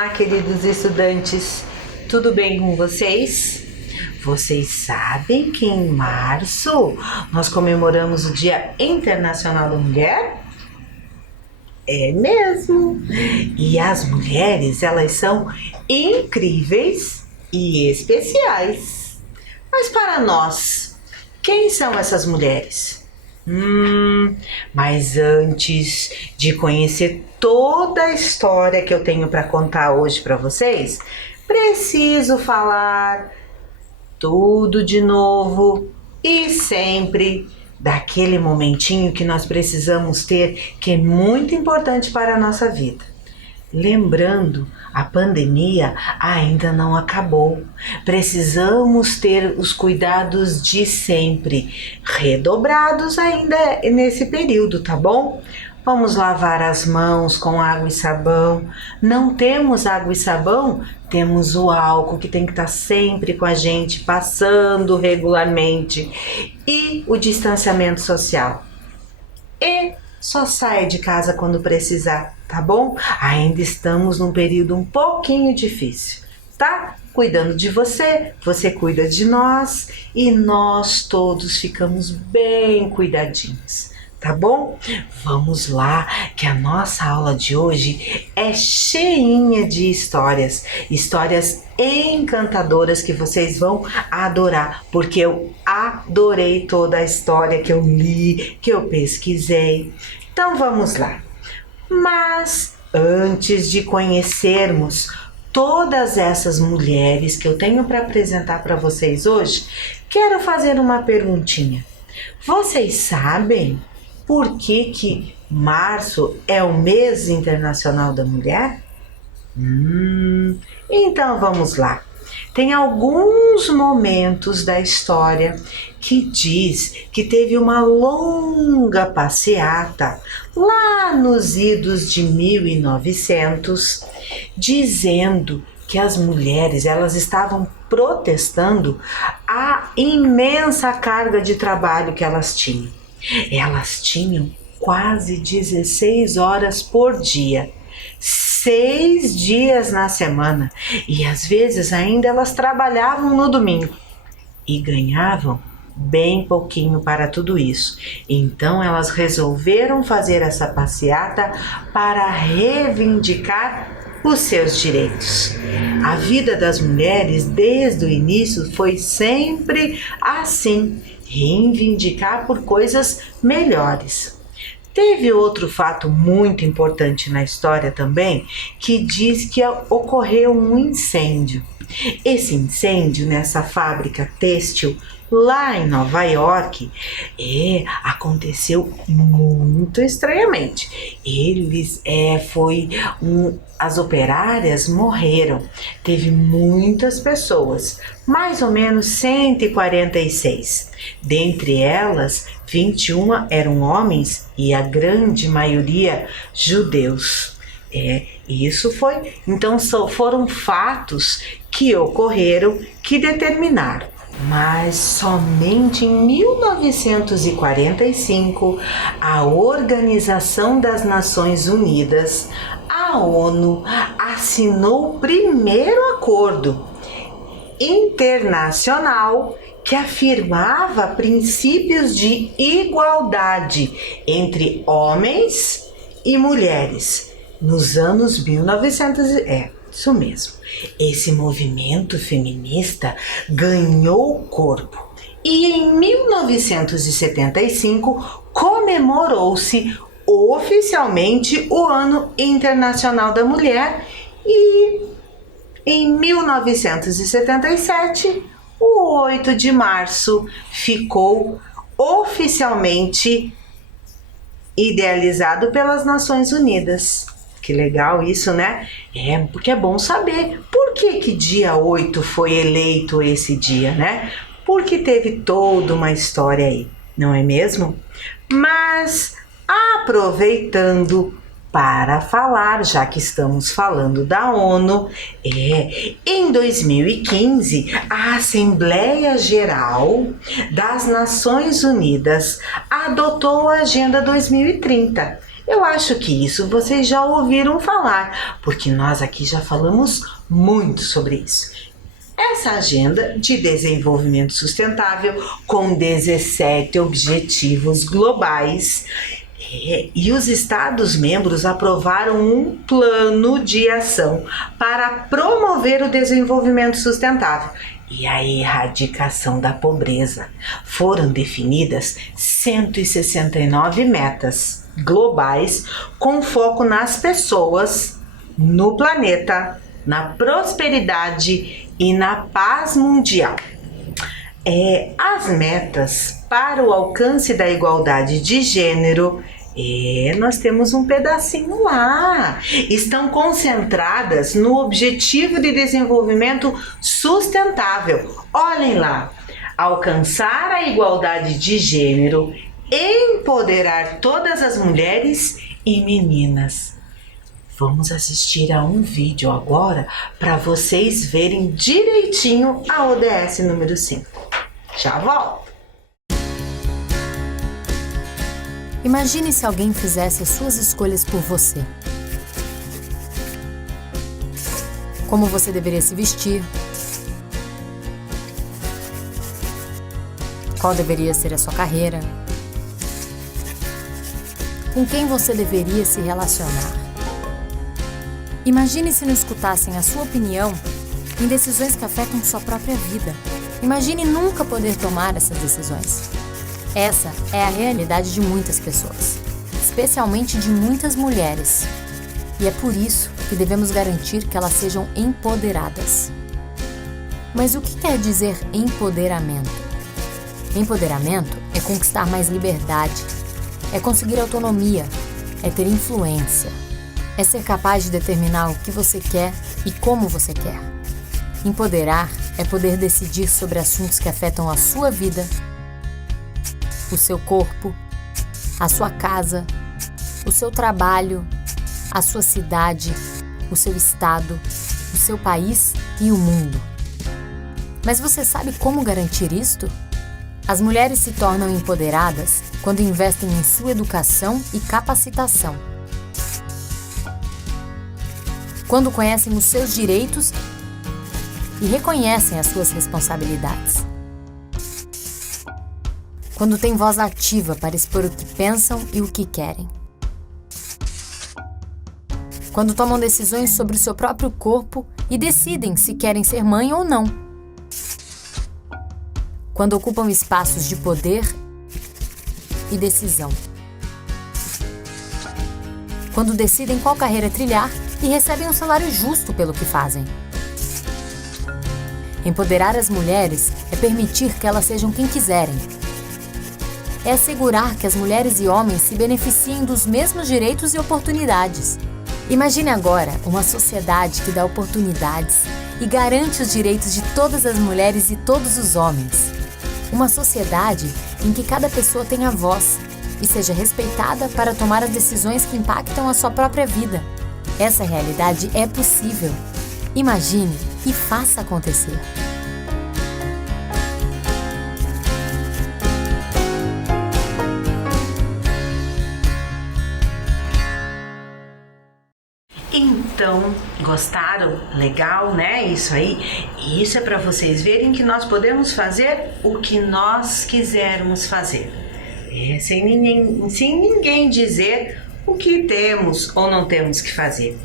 Olá, queridos estudantes, tudo bem com vocês? Vocês sabem que em março nós comemoramos o Dia Internacional da Mulher? É mesmo! E as mulheres, elas são incríveis e especiais. Mas para nós, quem são essas mulheres? Mas antes de conhecer toda a história que eu tenho para contar hoje para vocês, preciso falar tudo de novo e sempre daquele momentinho que nós precisamos ter, que é muito importante para a nossa vida. Lembrando, a pandemia ainda não acabou. Precisamos ter os cuidados de sempre, redobrados ainda nesse período, tá bom? Vamos lavar as mãos com água e sabão. Não temos água e sabão? Temos o álcool que tem que estar sempre com a gente, passando regularmente. E o distanciamento social. E só saia de casa quando precisar, tá bom? Ainda estamos num período um pouquinho difícil, tá? Cuidando de você, você cuida de nós e nós todos ficamos bem cuidadinhos, tá bom? Vamos lá, que a nossa aula de hoje é cheinha de histórias encantadoras que vocês vão adorar, porque eu adorei toda a história que eu li, que eu pesquisei. Então vamos lá. Mas antes de conhecermos todas essas mulheres que eu tenho para apresentar para vocês hoje, quero fazer uma perguntinha. Vocês sabem por que março é o mês internacional da mulher? Então vamos lá. Tem alguns momentos da história que diz que teve uma longa passeata lá nos idos de 1900, dizendo que as mulheres elas estavam protestando a imensa carga de trabalho que elas tinham. Elas tinham quase 16 horas por dia, 6 dias na semana, e às vezes ainda elas trabalhavam no domingo e ganhavam bem pouquinho para tudo isso. Então elas resolveram fazer essa passeata para reivindicar os seus direitos. A vida das mulheres desde o início foi sempre assim, reivindicar por coisas melhores. Teve outro fato muito importante na história também, que diz que ocorreu um incêndio. Esse incêndio nessa fábrica têxtil lá em Nova York aconteceu muito estranhamente. As operárias morreram. Teve muitas pessoas, mais ou menos 146. Dentre elas, 21 eram homens e a grande maioria judeus. Foram fatos que ocorreram, que determinaram. Mas somente em 1945, a Organização das Nações Unidas, a ONU, assinou o primeiro acordo internacional que afirmava princípios de igualdade entre homens e mulheres nos anos 1900. Isso mesmo. Esse movimento feminista ganhou corpo e em 1975 comemorou-se oficialmente o Ano Internacional da Mulher e em 1977 o 8 de março ficou oficialmente idealizado pelas Nações Unidas. Que legal isso, né? Porque é bom saber por que dia 8 foi eleito esse dia, né? Porque teve toda uma história aí, não é mesmo? Mas aproveitando para falar, já que estamos falando da ONU, em 2015, a Assembleia Geral das Nações Unidas adotou a Agenda 2030. Eu acho que isso vocês já ouviram falar, porque nós aqui já falamos muito sobre isso. Essa agenda de desenvolvimento sustentável com 17 objetivos globais e os Estados-membros aprovaram um plano de ação para promover o desenvolvimento sustentável e a erradicação da pobreza. Foram definidas 169 metas globais com foco nas pessoas, no planeta, na prosperidade e na paz mundial. As metas para o alcance da igualdade de gênero, nós temos um pedacinho lá. Estão concentradas no Objetivo de Desenvolvimento Sustentável. Olhem lá. Alcançar a igualdade de gênero, empoderar todas as mulheres e meninas. Vamos assistir a um vídeo agora para vocês verem direitinho a ODS número 5. Já volto! Imagine se alguém fizesse as suas escolhas por você. Como você deveria se vestir, qual deveria ser a sua carreira, com quem você deveria se relacionar. Imagine se não escutassem a sua opinião em decisões que afetam sua própria vida. Imagine nunca poder tomar essas decisões. Essa é a realidade de muitas pessoas, especialmente de muitas mulheres. E é por isso que devemos garantir que elas sejam empoderadas. Mas o que quer dizer empoderamento? Empoderamento é conquistar mais liberdade, é conseguir autonomia, é ter influência. É ser capaz de determinar o que você quer e como você quer. Empoderar é poder decidir sobre assuntos que afetam a sua vida, o seu corpo, a sua casa, o seu trabalho, a sua cidade, o seu estado, o seu país e o mundo. Mas você sabe como garantir isto? As mulheres se tornam empoderadas quando investem em sua educação e capacitação. Quando conhecem os seus direitos e reconhecem as suas responsabilidades. Quando têm voz ativa para expor o que pensam e o que querem. Quando tomam decisões sobre o seu próprio corpo e decidem se querem ser mãe ou não. Quando ocupam espaços de poder e decisão. Quando decidem qual carreira trilhar e recebem um salário justo pelo que fazem. Empoderar as mulheres é permitir que elas sejam quem quiserem. É assegurar que as mulheres e homens se beneficiem dos mesmos direitos e oportunidades. Imagine agora uma sociedade que dá oportunidades e garante os direitos de todas as mulheres e todos os homens. Uma sociedade em que cada pessoa tenha voz e seja respeitada para tomar as decisões que impactam a sua própria vida. Essa realidade é possível. Imagine e faça acontecer. Então, gostaram? Legal, né? Isso aí. Isso é para vocês verem que nós podemos fazer o que nós quisermos fazer. Sem ninguém dizer o que temos ou não temos que fazer.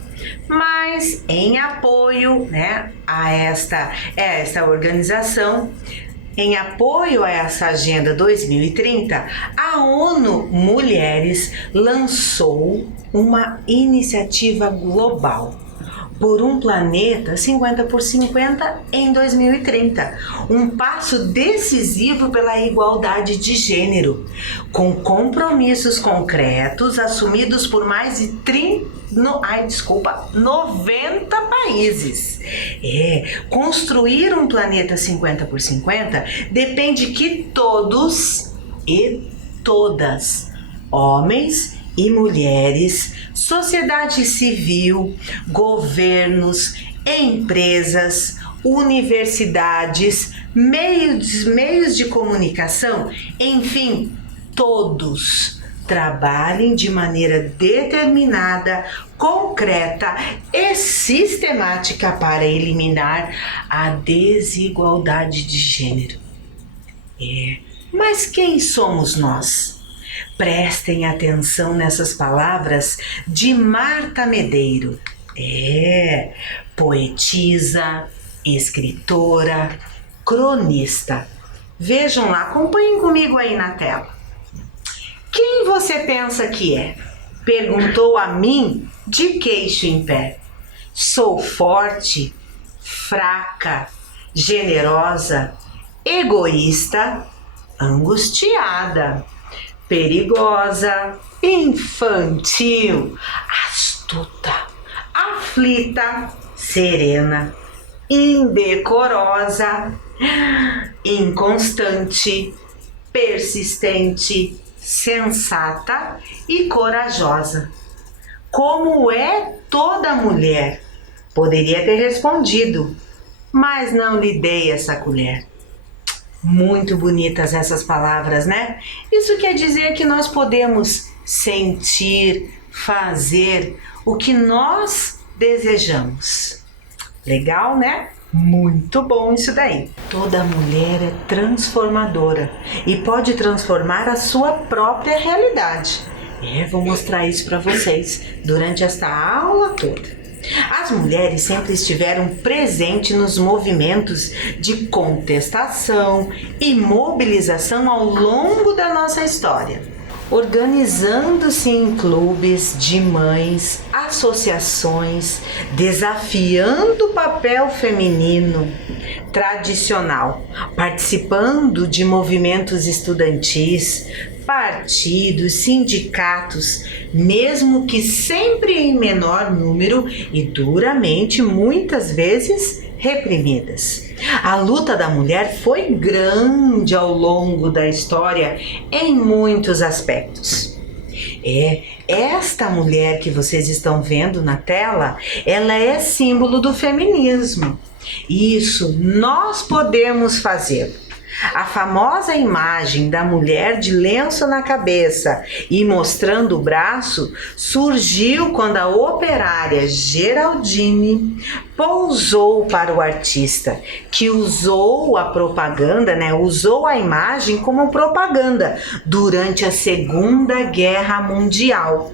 Mas em apoio, né, a esta organização, em apoio a essa Agenda 2030, a ONU Mulheres lançou uma iniciativa global por um planeta 50 por 50 em 2030, um passo decisivo pela igualdade de gênero, com compromissos concretos assumidos por mais de 90 países. Construir um planeta 50 por 50 depende que todos e todas, homens e mulheres, sociedade civil, governos, empresas, universidades, meios de comunicação, enfim, todos trabalhem de maneira determinada, concreta e sistemática para eliminar a desigualdade de gênero. Mas quem somos nós? Prestem atenção nessas palavras de Marta Medeiro. Poetisa, escritora, cronista. Vejam lá, acompanhem comigo aí na tela. Quem você pensa que é? Perguntou a mim de queixo em pé. Sou forte, fraca, generosa, egoísta, angustiada, perigosa, infantil, astuta, aflita, serena, indecorosa, inconstante, persistente, sensata e corajosa. Como é toda mulher? Poderia ter respondido, mas não lhe dei essa colher. Muito bonitas essas palavras, né? Isso quer dizer que nós podemos sentir, fazer o que nós desejamos. Legal, né? Muito bom isso daí. Toda mulher é transformadora e pode transformar a sua própria realidade. Vou mostrar isso para vocês durante esta aula toda. As mulheres sempre estiveram presentes nos movimentos de contestação e mobilização ao longo da nossa história, organizando-se em clubes de mães, associações, desafiando o papel feminino tradicional, participando de movimentos estudantis, partidos, sindicatos, mesmo que sempre em menor número e duramente, muitas vezes reprimidas. A luta da mulher foi grande ao longo da história em muitos aspectos. Esta mulher que vocês estão vendo na tela, ela é símbolo do feminismo. Isso nós podemos fazer. A famosa imagem da mulher de lenço na cabeça e mostrando o braço surgiu quando a operária Geraldine pousou para o artista, que usou a propaganda, usou a imagem como propaganda durante a Segunda Guerra Mundial.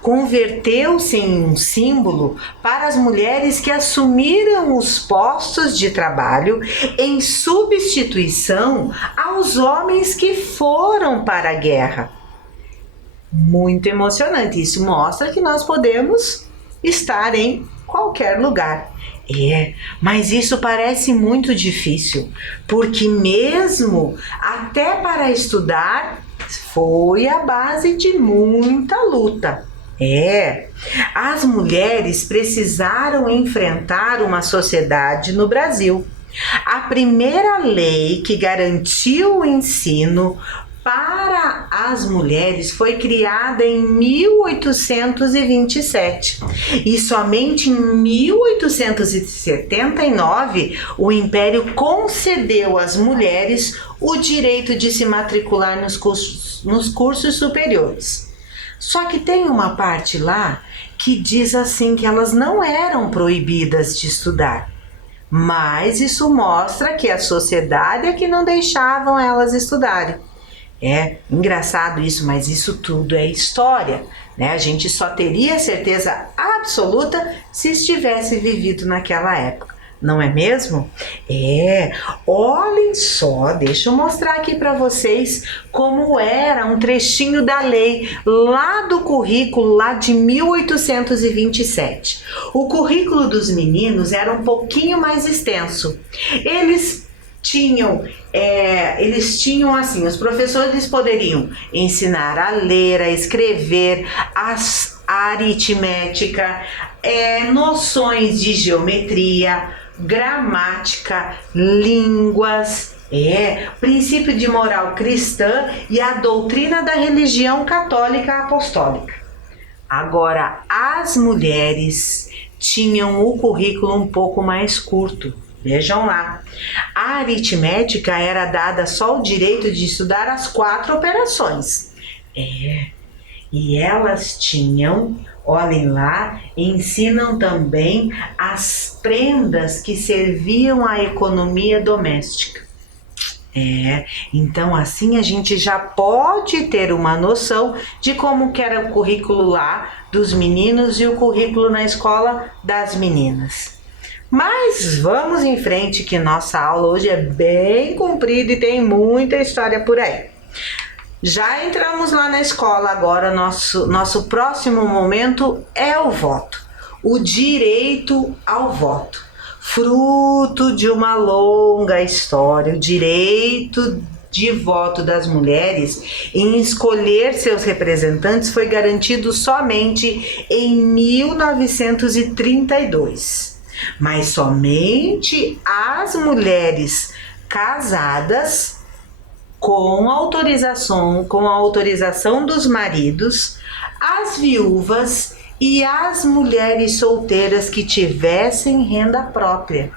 Converteu-se em um símbolo para as mulheres que assumiram os postos de trabalho em substituição aos homens que foram para a guerra. Muito emocionante, isso mostra que nós podemos estar em qualquer lugar. Mas isso parece muito difícil, porque mesmo até para estudar, foi a base de muita luta. As mulheres precisaram enfrentar uma sociedade no Brasil. A primeira lei que garantiu o ensino para as mulheres foi criada em 1827 e somente em 1879 o Império concedeu às mulheres o direito de se matricular nos cursos superiores. Só que tem uma parte lá que diz assim que elas não eram proibidas de estudar, mas isso mostra que a sociedade é que não deixavam elas estudarem. Engraçado isso, mas isso tudo é história, né? A gente só teria certeza absoluta se estivesse vivido naquela época, não é mesmo? Olhem só, deixa eu mostrar aqui para vocês como era um trechinho da lei lá do currículo lá de 1827. O currículo dos meninos era um pouquinho mais extenso. Eles tinham assim, os professores poderiam ensinar a ler, a escrever, a aritmética, noções de geometria, gramática, línguas, princípio de moral cristã e a doutrina da religião católica apostólica. Agora, as mulheres tinham o currículo um pouco mais curto. Vejam lá, a aritmética era dada só o direito de estudar as 4 operações. E elas tinham, olhem lá, ensinam também as prendas que serviam à economia doméstica. Então assim a gente já pode ter uma noção de como que era o currículo lá dos meninos e o currículo na escola das meninas. Mas vamos em frente que nossa aula hoje é bem comprida e tem muita história por aí. Já entramos lá na escola, agora nosso próximo momento é o voto, o direito ao voto. Fruto de uma longa história, o direito de voto das mulheres em escolher seus representantes foi garantido somente em 1932. Mas somente as mulheres casadas com a autorização dos maridos, as viúvas e as mulheres solteiras que tivessem renda própria.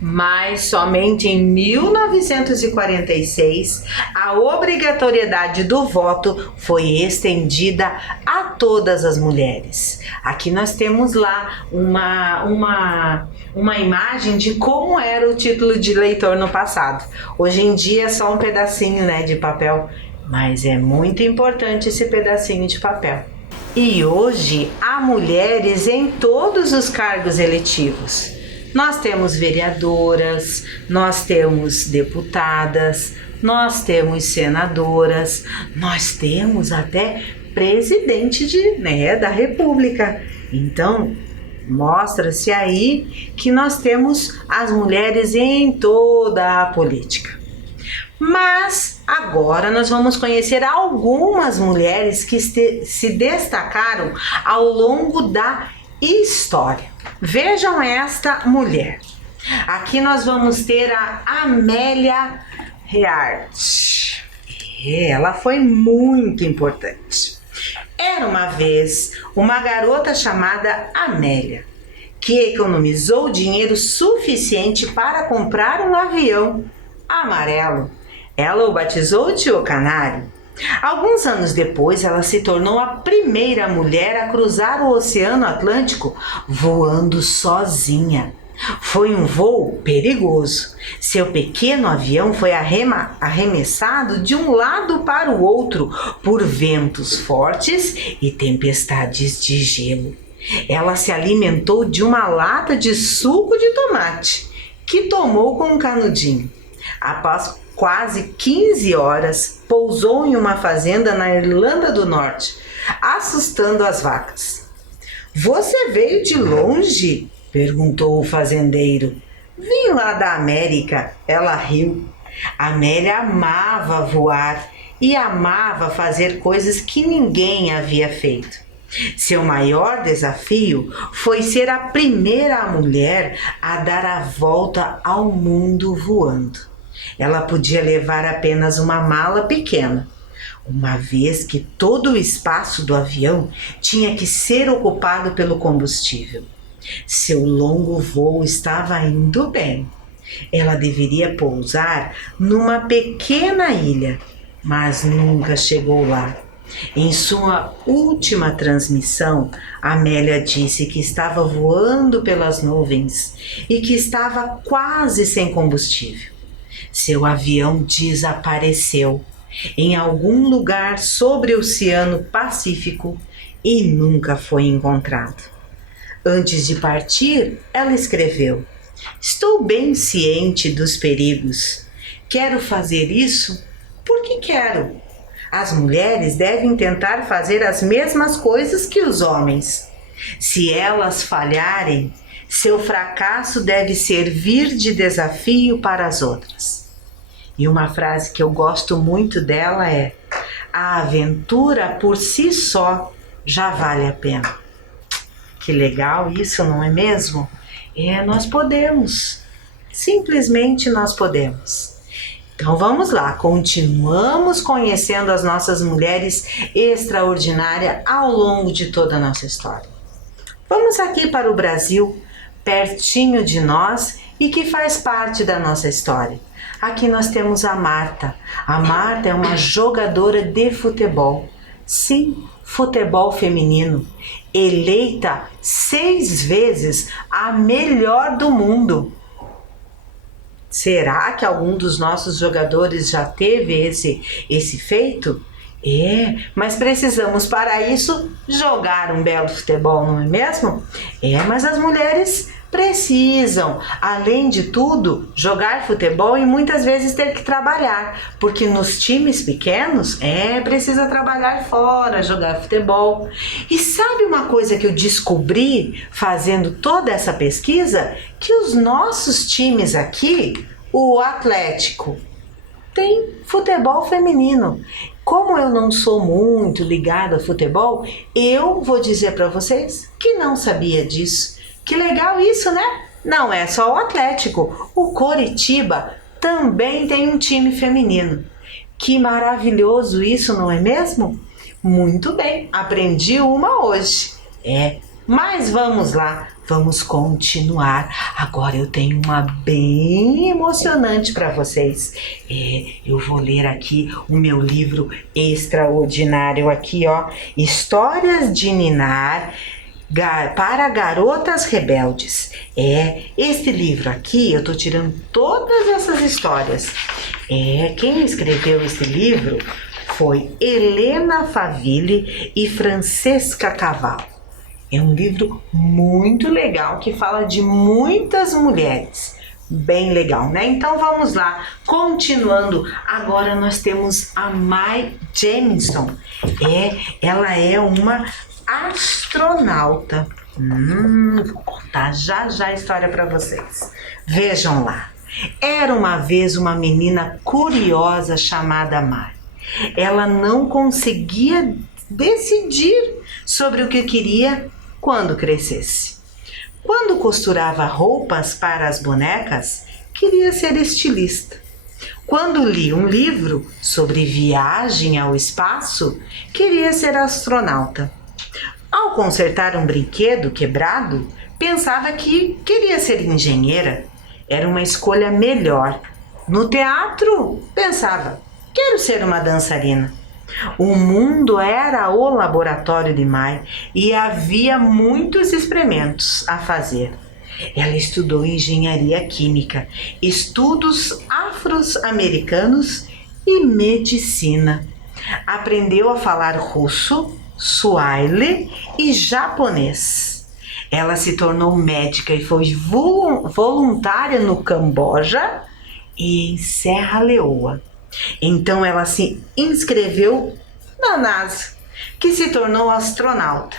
Mas somente em 1946 a obrigatoriedade do voto foi estendida a todas as mulheres. Aqui nós temos lá uma imagem de como era o título de eleitor no passado. Hoje em dia é só um pedacinho, de papel, mas é muito importante esse pedacinho de papel. E hoje há mulheres em todos os cargos eletivos. Nós temos vereadoras, nós temos deputadas, nós temos senadoras, nós temos até presidente da República. Então, mostra-se aí que nós temos as mulheres em toda a política. Mas agora nós vamos conhecer algumas mulheres que se destacaram ao longo da história. Vejam esta mulher. Aqui nós vamos ter a Amélia Earhart. Ela foi muito importante. Era uma vez uma garota chamada Amélia, que economizou dinheiro suficiente para comprar um avião amarelo. Ela o batizou de O Canário. Alguns anos depois, ela se tornou a primeira mulher a cruzar o Oceano Atlântico voando sozinha. Foi um voo perigoso. Seu pequeno avião foi arremessado de um lado para o outro por ventos fortes e tempestades de gelo. Ela se alimentou de uma lata de suco de tomate, que tomou com um canudinho. Após quase 15 horas, pousou em uma fazenda na Irlanda do Norte, assustando as vacas. "Você veio de longe?" perguntou o fazendeiro. "Vim lá da América." Ela riu. Amélia amava voar e amava fazer coisas que ninguém havia feito. Seu maior desafio foi ser a primeira mulher a dar a volta ao mundo voando. Ela podia levar apenas uma mala pequena, uma vez que todo o espaço do avião tinha que ser ocupado pelo combustível. Seu longo voo estava indo bem. Ela deveria pousar numa pequena ilha, mas nunca chegou lá. Em sua última transmissão, Amélia disse que estava voando pelas nuvens e que estava quase sem combustível. Seu avião desapareceu em algum lugar sobre o Oceano Pacífico e nunca foi encontrado. Antes de partir, ela escreveu: "Estou bem ciente dos perigos. Quero fazer isso porque quero. As mulheres devem tentar fazer as mesmas coisas que os homens. Se elas falharem, seu fracasso deve servir de desafio para as outras." E uma frase que eu gosto muito dela é: "A aventura por si só já vale a pena." Que legal isso, não é mesmo? Nós podemos. Simplesmente nós podemos. Então vamos lá, continuamos conhecendo as nossas mulheres extraordinárias ao longo de toda a nossa história. Vamos aqui para o Brasil, pertinho de nós e que faz parte da nossa história. Aqui nós temos a Marta. A Marta é uma jogadora de futebol. Sim, futebol feminino. Eleita 6 vezes a melhor do mundo. Será que algum dos nossos jogadores já teve esse feito? Mas precisamos para isso jogar um belo futebol, não é mesmo? Mas as mulheres precisam, além de tudo, jogar futebol e muitas vezes ter que trabalhar, porque nos times pequenos precisa trabalhar fora, jogar futebol. E sabe uma coisa que eu descobri fazendo toda essa pesquisa? Que os nossos times aqui, o Atlético, tem futebol feminino. Como eu não sou muito ligada a futebol, eu vou dizer para vocês que não sabia disso. Que legal isso, né? Não é só o Atlético, o Coritiba também tem um time feminino. Que maravilhoso isso, não é mesmo? Muito bem, aprendi uma hoje. Mas vamos lá, vamos continuar. Agora eu tenho uma bem emocionante para vocês. Eu vou ler aqui o meu livro extraordinário aqui, ó. Histórias de Ninar para garotas rebeldes. Este livro aqui, eu tô tirando todas essas histórias. Quem escreveu este livro foi Helena Favilli e Francesca Cavallo. É um livro muito legal que fala de muitas mulheres. Bem legal, né? Então vamos lá, continuando. Agora nós temos a Mae Jemison. Ela é uma astronauta. Vou contar já a história para vocês. Vejam lá. Era uma vez uma menina curiosa chamada Mae. Ela não conseguia decidir sobre o que queria quando crescesse. Quando costurava roupas para as bonecas, queria ser estilista. Quando lia um livro sobre viagem ao espaço, queria ser astronauta. Ao consertar um brinquedo quebrado, pensava que queria ser engenheira. Era uma escolha melhor. No teatro, pensava, quero ser uma dançarina. O mundo era o laboratório de Mae e havia muitos experimentos a fazer. Ela estudou engenharia química, estudos afro-americanos e medicina. Aprendeu a falar russo, suahili e japonês. Ela se tornou médica e foi voluntária no Camboja e em Serra Leoa. Então ela se inscreveu na NASA, que se tornou astronauta.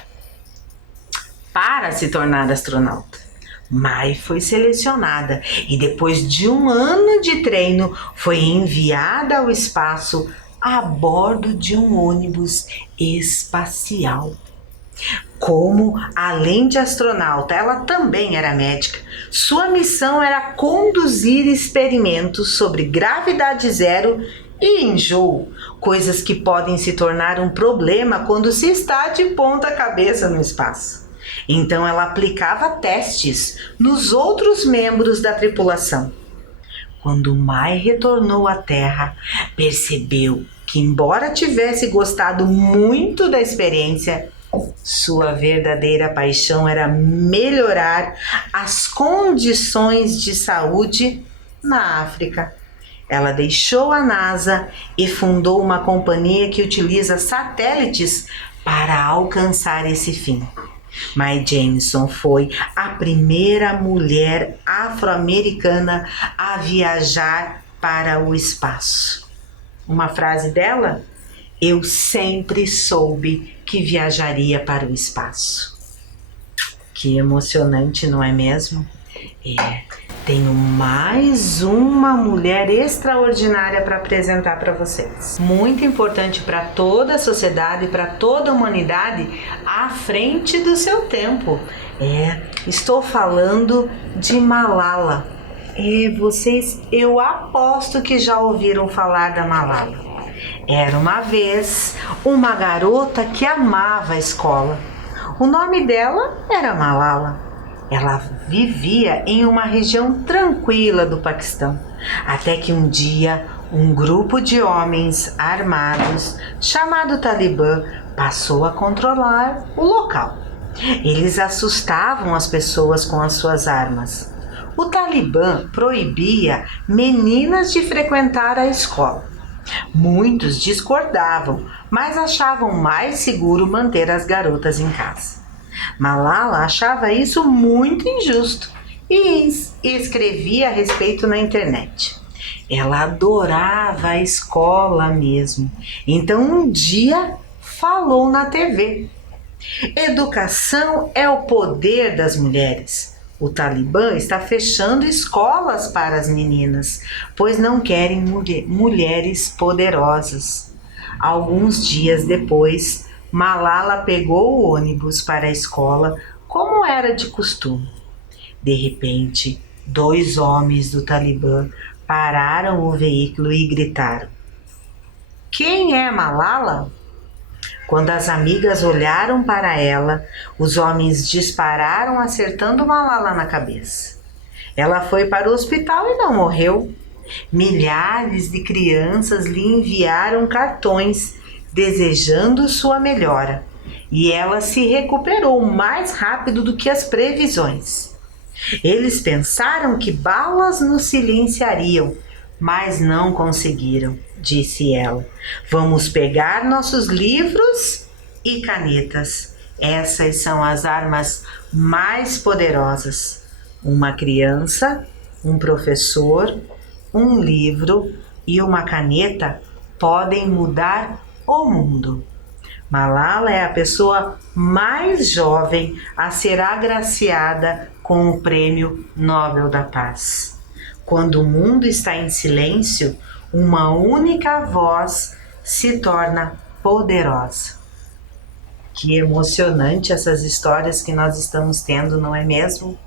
Para se tornar astronauta, Mae foi selecionada e depois de um ano de treino foi enviada ao espaço a bordo de um ônibus espacial. Como, além de astronauta, ela também era médica, sua missão era conduzir experimentos sobre gravidade zero e enjoo, coisas que podem se tornar um problema quando se está de ponta cabeça no espaço. Então ela aplicava testes nos outros membros da tripulação. Quando Mae retornou à Terra, percebeu que, embora tivesse gostado muito da experiência, sua verdadeira paixão era melhorar as condições de saúde na África. Ela deixou a NASA e fundou uma companhia que utiliza satélites para alcançar esse fim. Mae Jemison foi a primeira mulher afro-americana a viajar para o espaço. Uma frase dela: eu sempre soube que viajaria para o espaço. Que emocionante, não é mesmo? Tenho mais uma mulher extraordinária para apresentar para vocês. Muito importante para toda a sociedade, para toda a humanidade, à frente do seu tempo. Estou falando de Malala. Vocês, eu aposto que já ouviram falar da Malala. Era uma vez uma garota que amava a escola. O nome dela era Malala. Ela vivia em uma região tranquila do Paquistão, até que um dia um grupo de homens armados, chamado Talibã, passou a controlar o local. Eles assustavam as pessoas com as suas armas. O Talibã proibia meninas de frequentar a escola. Muitos discordavam, mas achavam mais seguro manter as garotas em casa. Malala achava isso muito injusto e escrevia a respeito na internet. Ela adorava a escola mesmo, então um dia falou na TV. Educação é o poder das mulheres. O Talibã está fechando escolas para as meninas, pois não querem mulheres poderosas. Alguns dias depois, Malala pegou o ônibus para a escola, como era de costume. De repente, 2 homens do Talibã pararam o veículo e gritaram: "Quem é Malala?" Quando as amigas olharam para ela, os homens dispararam acertando Malala na cabeça. Ela foi para o hospital e não morreu. Milhares de crianças lhe enviaram cartões desejando sua melhora, e ela se recuperou mais rápido do que as previsões. Eles pensaram que balas nos silenciariam, mas não conseguiram, disse ela. Vamos pegar nossos livros e canetas. Essas são as armas mais poderosas. Uma criança, um professor, um livro e uma caneta podem mudar o mundo. Malala é a pessoa mais jovem a ser agraciada com o Prêmio Nobel da Paz. Quando o mundo está em silêncio, uma única voz se torna poderosa. Que emocionante essas histórias que nós estamos tendo, não é mesmo?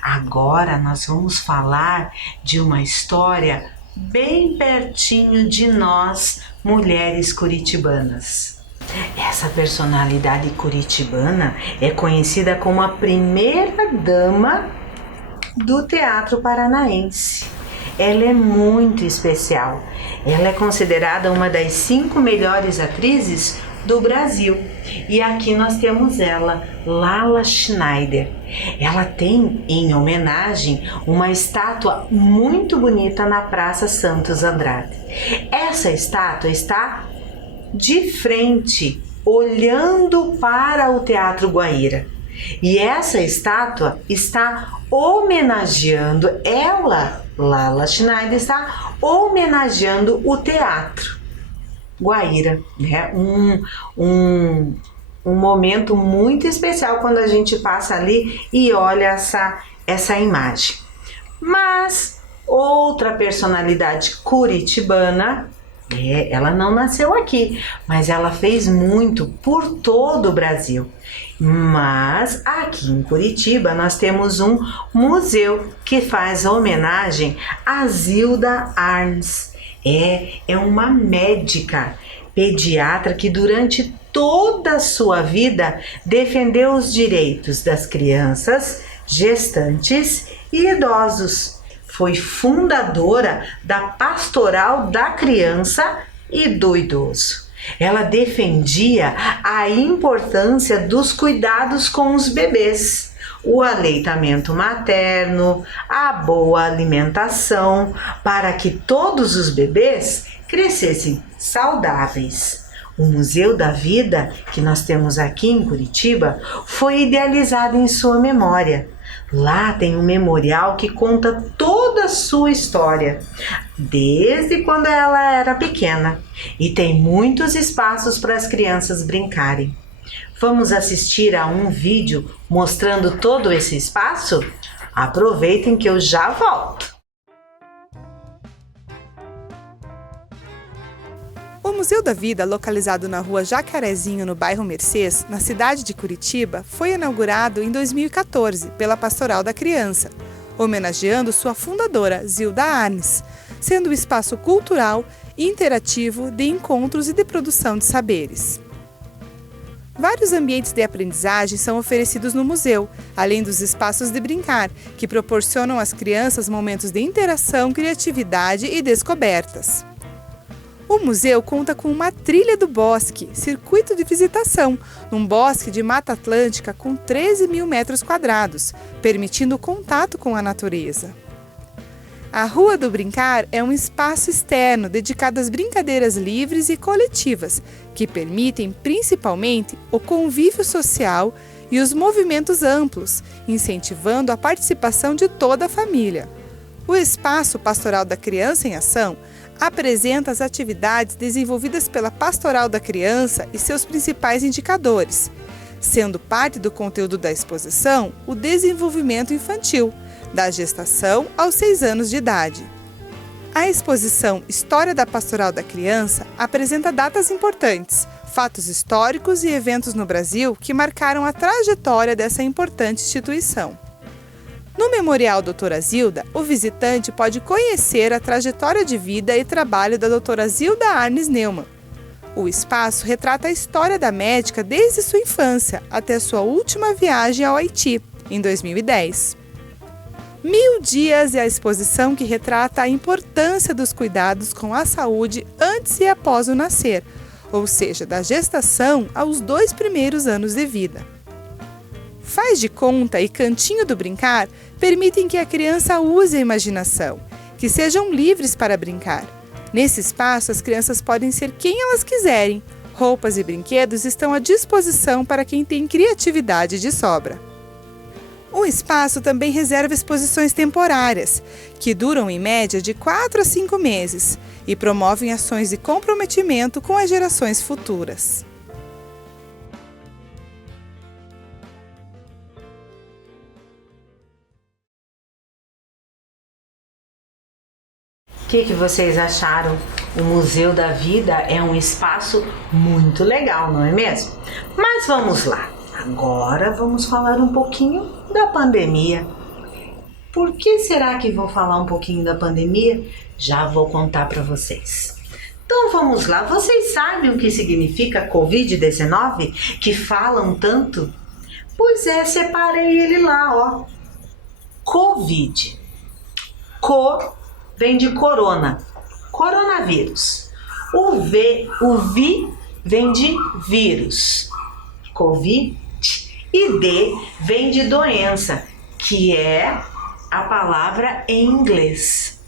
Agora nós vamos falar de uma história bem pertinho de nós, mulheres curitibanas. Essa personalidade curitibana é conhecida como a primeira dama do teatro paranaense. Ela é muito especial. Ela é considerada uma das 5 melhores atrizes do Brasil. E aqui nós temos ela, Lala Schneider. Ela tem, em homenagem, uma estátua muito bonita na Praça Santos Andrade. Essa estátua está de frente, olhando para o Teatro Guaíra. E essa estátua está homenageando ela, Lala Schneider, está homenageando o Teatro Guaíra, né? Um momento muito especial quando a gente passa ali e olha essa imagem. Mas outra personalidade curitibana, ela não nasceu aqui, mas ela fez muito por todo o Brasil. Mas aqui em Curitiba nós temos um museu que faz homenagem a Zilda Arnes. É uma médica pediatra que durante toda a sua vida defendeu os direitos das crianças, gestantes e idosos. Foi fundadora da Pastoral da Criança e do Idoso. Ela defendia a importância dos cuidados com os bebês, o aleitamento materno, a boa alimentação, para que todos os bebês crescessem saudáveis. O Museu da Vida, que nós temos aqui em Curitiba, foi idealizado em sua memória. Lá tem um memorial que conta toda a sua história, desde quando ela era pequena, e tem muitos espaços para as crianças brincarem. Vamos assistir a um vídeo mostrando todo esse espaço? Aproveitem que eu já volto! O Museu da Vida, localizado na rua Jacarezinho, no bairro Mercês, na cidade de Curitiba, foi inaugurado em 2014 pela Pastoral da Criança, homenageando sua fundadora, Zilda Arnes, sendo um espaço cultural e interativo de encontros e de produção de saberes. Vários ambientes de aprendizagem são oferecidos no museu, além dos espaços de brincar, que proporcionam às crianças momentos de interação, criatividade e descobertas. O museu conta com uma trilha do bosque, circuito de visitação, num bosque de Mata Atlântica com 13 mil metros quadrados, permitindo o contato com a natureza. A Rua do Brincar é um espaço externo dedicado às brincadeiras livres e coletivas, que permitem principalmente o convívio social e os movimentos amplos, incentivando a participação de toda a família. O Espaço Pastoral da Criança em Ação apresenta as atividades desenvolvidas pela Pastoral da Criança e seus principais indicadores, sendo parte do conteúdo da exposição o desenvolvimento infantil, da gestação aos 6 anos de idade. A exposição História da Pastoral da Criança apresenta datas importantes, fatos históricos e eventos no Brasil que marcaram a trajetória dessa importante instituição. No Memorial Doutora Zilda, o visitante pode conhecer a trajetória de vida e trabalho da doutora Zilda Arnes Neumann. O espaço retrata a história da médica desde sua infância até sua última viagem ao Haiti, em 2010. 1000 dias é a exposição que retrata a importância dos cuidados com a saúde antes e após o nascer, ou seja, da gestação aos 2 primeiros anos de vida. Faz de conta e Cantinho do Brincar permitem que a criança use a imaginação, que sejam livres para brincar. Nesse espaço, as crianças podem ser quem elas quiserem. Roupas e brinquedos estão à disposição para quem tem criatividade de sobra. O espaço também reserva exposições temporárias, que duram em média de 4 a 5 meses e promovem ações de comprometimento com as gerações futuras. O que vocês acharam? O Museu da Vida é um espaço muito legal, não é mesmo? Mas vamos lá. Agora vamos falar um pouquinho da pandemia. Por que será que vou falar um pouquinho da pandemia? Já vou contar para vocês. Então vamos lá. Vocês sabem o que significa Covid-19? Que falam tanto? Pois é, separei ele lá, ó. Covid. Vem de corona, coronavírus. O vi vem de vírus, Covid. E D vem de doença, que é a palavra em inglês.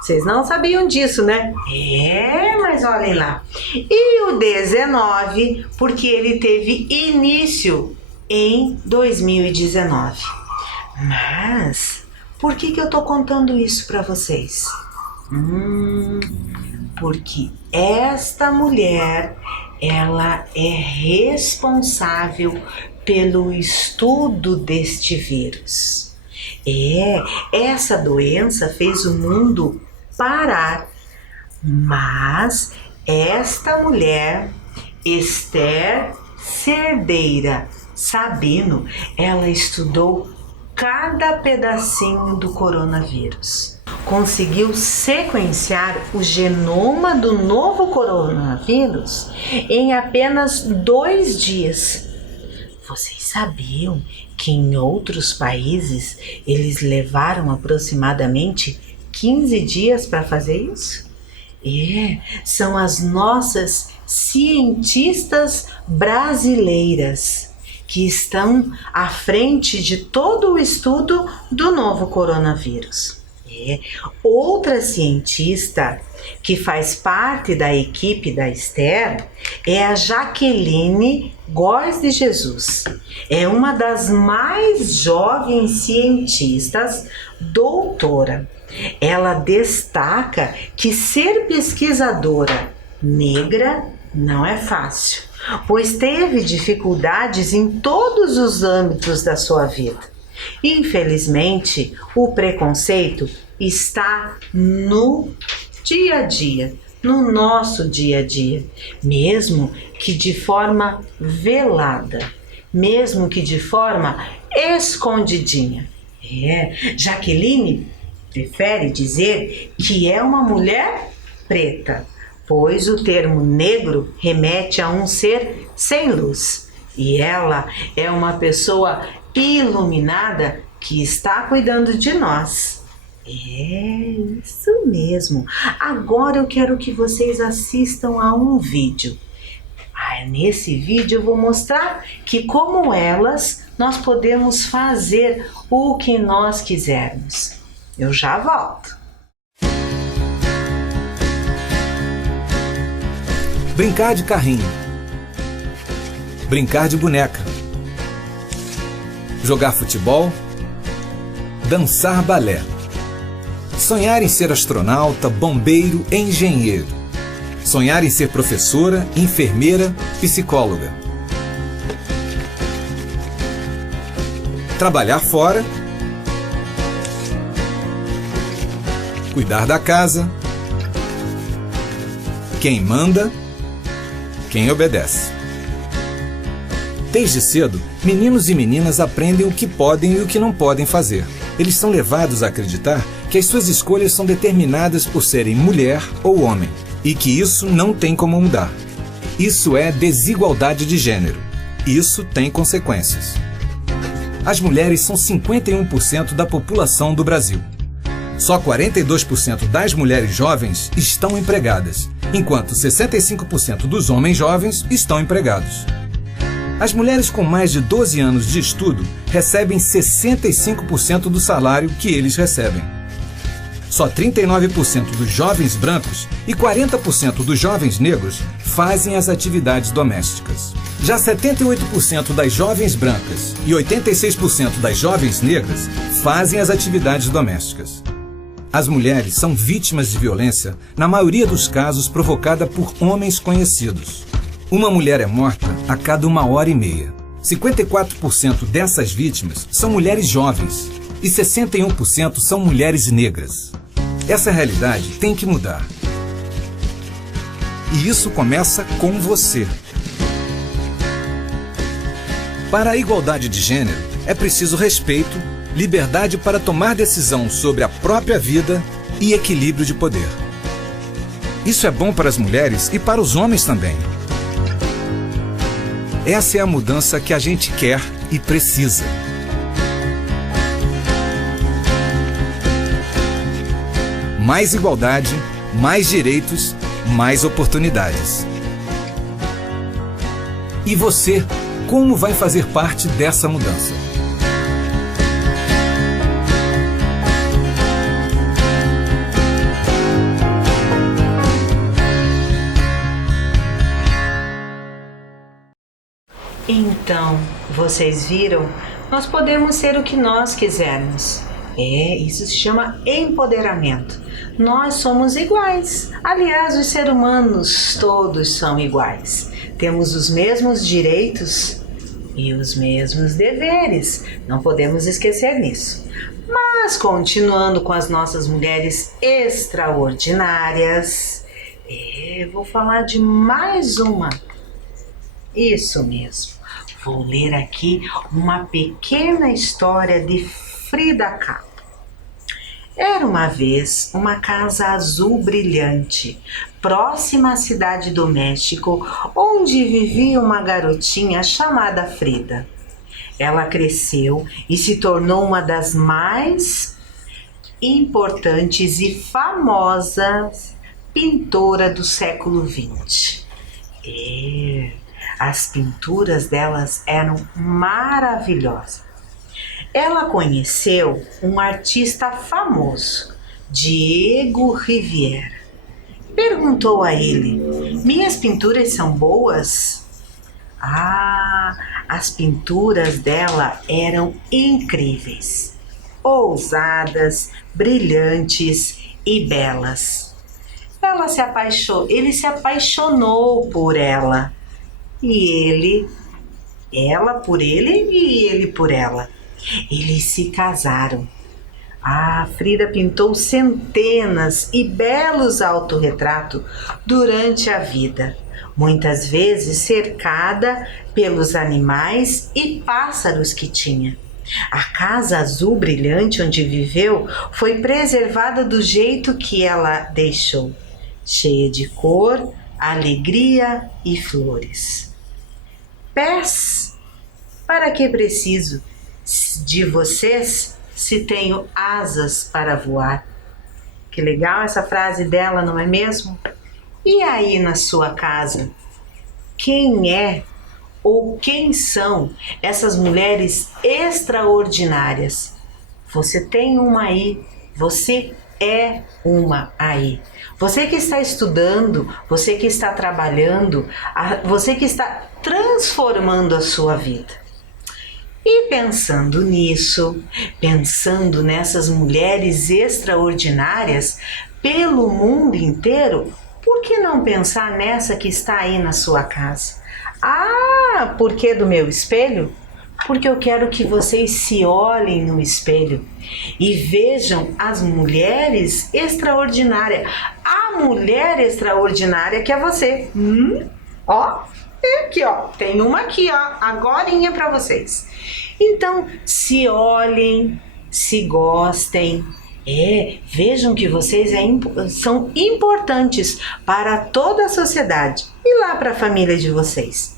Vocês não sabiam disso, né? Mas olhem lá. E o 19, porque ele teve início em 2019. Mas por que eu tô contando isso para vocês? Porque esta mulher, ela é responsável pelo estudo deste vírus. Essa doença fez o mundo parar, mas esta mulher, Esther Cerdeira Sabino, ela estudou cada pedacinho do coronavírus. Conseguiu sequenciar o genoma do novo coronavírus em apenas 2 dias. Vocês sabiam que em outros países eles levaram aproximadamente 15 dias para fazer isso? São as nossas cientistas brasileiras que estão à frente de todo o estudo do novo coronavírus. Outra cientista que faz parte da equipe da Esther é a Jaqueline Góes de Jesus. É uma das mais jovens cientistas, doutora. Ela destaca que ser pesquisadora negra não é fácil, pois teve dificuldades em todos os âmbitos da sua vida. Infelizmente, o preconceito está no dia a dia, no nosso dia a dia, mesmo que de forma velada, mesmo que de forma escondidinha. Jaqueline prefere dizer que é uma mulher preta, pois o termo negro remete a um ser sem luz. E ela é uma pessoa iluminada que está cuidando de nós. É isso mesmo. Agora eu quero que vocês assistam a um vídeo. Nesse vídeo eu vou mostrar que, como elas, nós podemos fazer o que nós quisermos. Eu já volto. Brincar de carrinho. Brincar de boneca. Jogar futebol. Dançar balé. Sonhar em ser astronauta, bombeiro, engenheiro. Sonhar em ser professora, enfermeira, psicóloga. Trabalhar fora. Cuidar da casa. Quem manda, quem obedece. Desde cedo, meninos e meninas aprendem o que podem e o que não podem fazer. Eles são levados a acreditar que as suas escolhas são determinadas por serem mulher ou homem, e que isso não tem como mudar. Isso é desigualdade de gênero. Isso tem consequências. As mulheres são 51% da população do Brasil. Só 42% das mulheres jovens estão empregadas, enquanto 65% dos homens jovens estão empregados. As mulheres com mais de 12 anos de estudo recebem 65% do salário que eles recebem. Só 39% dos jovens brancos e 40% dos jovens negros fazem as atividades domésticas. Já 78% das jovens brancas e 86% das jovens negras fazem as atividades domésticas. As mulheres são vítimas de violência, na maioria dos casos provocada por homens conhecidos. Uma mulher é morta a cada 1h30. 54% dessas vítimas são mulheres jovens e 61% são mulheres negras. Essa realidade tem que mudar. E isso começa com você. Para a igualdade de gênero, é preciso respeito, liberdade para tomar decisão sobre a própria vida e equilíbrio de poder. Isso é bom para as mulheres e para os homens também. Essa é a mudança que a gente quer e precisa. Mais igualdade, mais direitos, mais oportunidades. E você, como vai fazer parte dessa mudança? Então, vocês viram? Nós podemos ser o que nós quisermos. Isso se chama empoderamento. Nós somos iguais. Aliás, os seres humanos todos são iguais. Temos os mesmos direitos e os mesmos deveres. Não podemos esquecer nisso. Mas, continuando com as nossas mulheres extraordinárias, vou falar de mais uma. Isso mesmo. Vou ler aqui uma pequena história de Frida Kahlo. Era uma vez uma casa azul brilhante, próxima à cidade do México, onde vivia uma garotinha chamada Frida. Ela cresceu e se tornou uma das mais importantes e famosas pintoras do século XX. As pinturas delas eram maravilhosas. Ela conheceu um artista famoso, Diego Rivera. Perguntou a ele: minhas pinturas são boas? As pinturas dela eram incríveis, ousadas, brilhantes e belas. Ele se apaixonou por ela. E ela por ele e ele por ela. Eles se casaram. Frida pintou centenas e belos autorretratos durante a vida, muitas vezes cercada pelos animais e pássaros que tinha. A casa azul brilhante onde viveu foi preservada do jeito que ela deixou. cheia de cor, alegria e flores. Pés, para que preciso de vocês se tenho asas para voar? Que legal essa frase dela, não é mesmo? E aí na sua casa, quem é ou quem são essas mulheres extraordinárias? Você tem uma aí, você é uma aí. Você que está estudando, você que está trabalhando, você que está transformando a sua vida. E pensando nisso, pensando nessas mulheres extraordinárias pelo mundo inteiro, por que não pensar nessa que está aí na sua casa? Ah, por que do meu espelho? Porque eu quero que vocês se olhem no espelho e vejam as mulheres extraordinárias. A mulher extraordinária que é você. Ó, aqui ó, tem uma aqui ó, agorinha para vocês. Então, se olhem, se gostem. Vejam que vocês são importantes para toda a sociedade e lá para a família de vocês.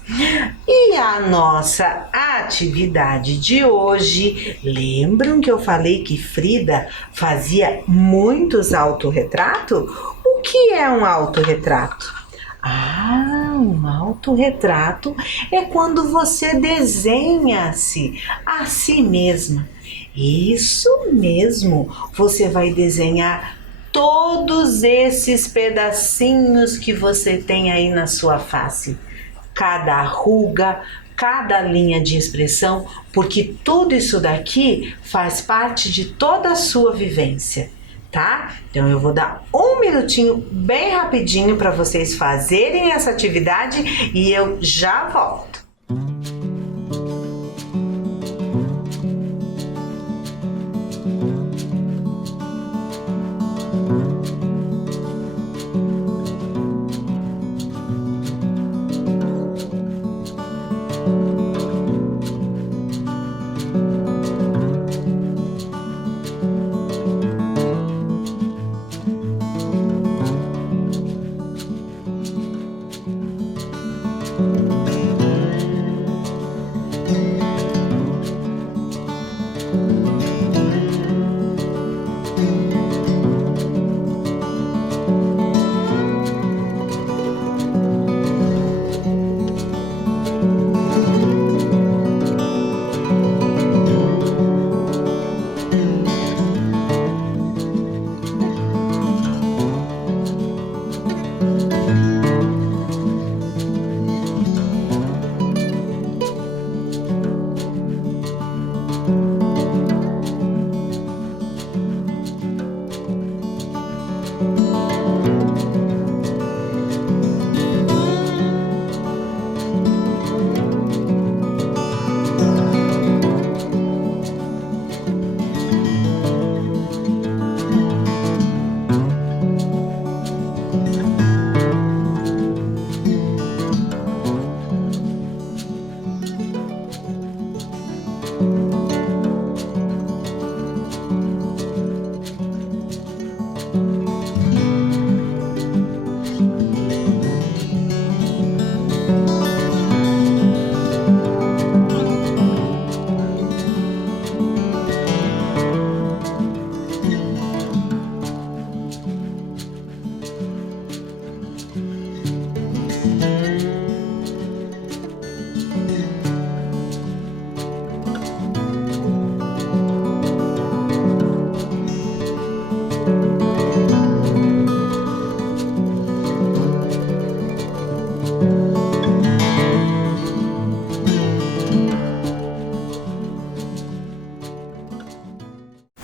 E a nossa atividade de hoje, lembram que eu falei que Frida fazia muitos autorretratos? O que é um autorretrato? Um autorretrato é quando você desenha-se a si mesma. Isso mesmo, você vai desenhar todos esses pedacinhos que você tem aí na sua face. Cada ruga, cada linha de expressão, porque tudo isso daqui faz parte de toda a sua vivência, tá? Então eu vou dar um minutinho bem rapidinho para vocês fazerem essa atividade e eu já volto.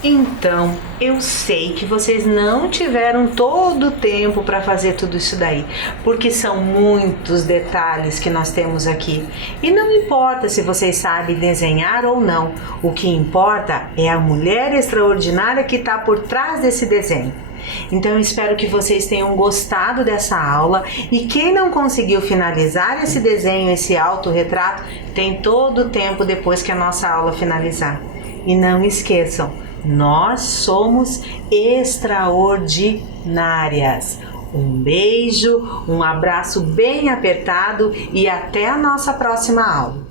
Então, eu sei que vocês não tiveram todo o tempo para fazer tudo isso daí, porque são muitos detalhes que nós temos aqui. E não importa se vocês sabem desenhar ou não, o que importa é a mulher extraordinária que está por trás desse desenho. Então eu espero que vocês tenham gostado dessa aula e quem não conseguiu finalizar esse desenho, esse autorretrato, tem todo o tempo depois que a nossa aula finalizar. E não esqueçam, nós somos extraordinárias. Um beijo, um abraço bem apertado e até a nossa próxima aula.